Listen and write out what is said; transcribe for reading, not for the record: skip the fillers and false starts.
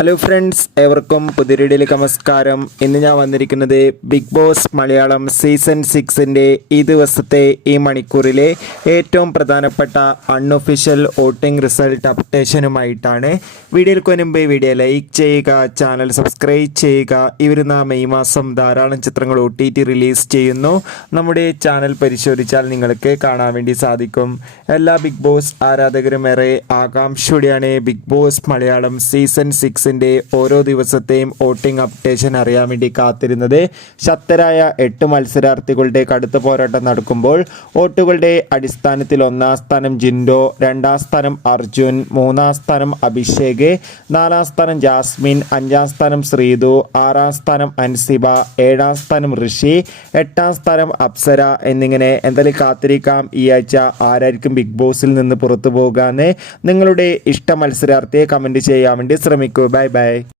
Hello friends, ഏവർക്കും പുതിയ വീഡിയോയിലേക്ക് നമസ്കാരം. ഇന്ന് ഞാൻ വന്നിരിക്കുന്നത് ബിഗ് ബോസ് മലയാളം സീസൺ 6ൻ്റെ ഈ ദിവസത്തെ ഈ മണിക്കൂറിലെ ഏറ്റവും പ്രധാനപ്പെട്ട അൺഒഫീഷ്യൽ വോട്ടിംഗ് റിസൾട്ട് അപ്ഡേഷനുമായിട്ടാണ്. വീഡിയോയ്ക്ക് മുൻപ് വീഡിയോ ലൈക്ക് ചെയ്യുക, ചാനൽ സബ്സ്ക്രൈബ് ചെയ്യുക. ഈ വരുന്ന മെയ് മാസം ധാരാളം ചിത്രങ്ങൾ OTT റിലീസ് ചെയ്യുന്നു. നമ്മുടെ ചാനൽ പരിശോധിച്ചാൽ നിങ്ങൾക്ക് കാണാൻ വേണ്ടി സാധിക്കും. എല്ലാ ബിഗ് ബോസ് ആരാധകരും ഏറെ ആകാംക്ഷയോടെയാണ് ബിഗ് ബോസ് മലയാളം സീസൺ 6 ഓരോ ദിവസത്തെയും വോട്ടിംഗ് അപ്ഡേഷൻ അറിയാൻ വേണ്ടി കാത്തിരുന്നത്. ശക്തരായ 8 മത്സരാർത്ഥികളുടെ കടുത്ത പോരാട്ടം നടക്കുമ്പോൾ വോട്ടുകളുടെ അടിസ്ഥാനത്തിൽ 1ാം സ്ഥാനം ജിൻഡോ, 2ാം സ്ഥാനം അർജുൻ, 3ാം സ്ഥാനം അഭിഷേക്, 4ാം സ്ഥാനം ജാസ്മിൻ, 5ാം സ്ഥാനം ശ്രീതു, 6ാം സ്ഥാനം അൻസിബ, 7ാം സ്ഥാനം ഋഷി, 8ാം സ്ഥാനം അപ്സര എന്നിങ്ങനെ എന്തായാലും കാത്തിരിക്കാം ഈ ആഴ്ച ആരായിരിക്കും ബിഗ് ബോസിൽ നിന്ന് പുറത്തു പോകാന്ന്. നിങ്ങളുടെ ഇഷ്ട മത്സരാർത്ഥിയെ കമൻറ്റ് ചെയ്യാൻ വേണ്ടി ശ്രമിക്കൂ. Bye bye.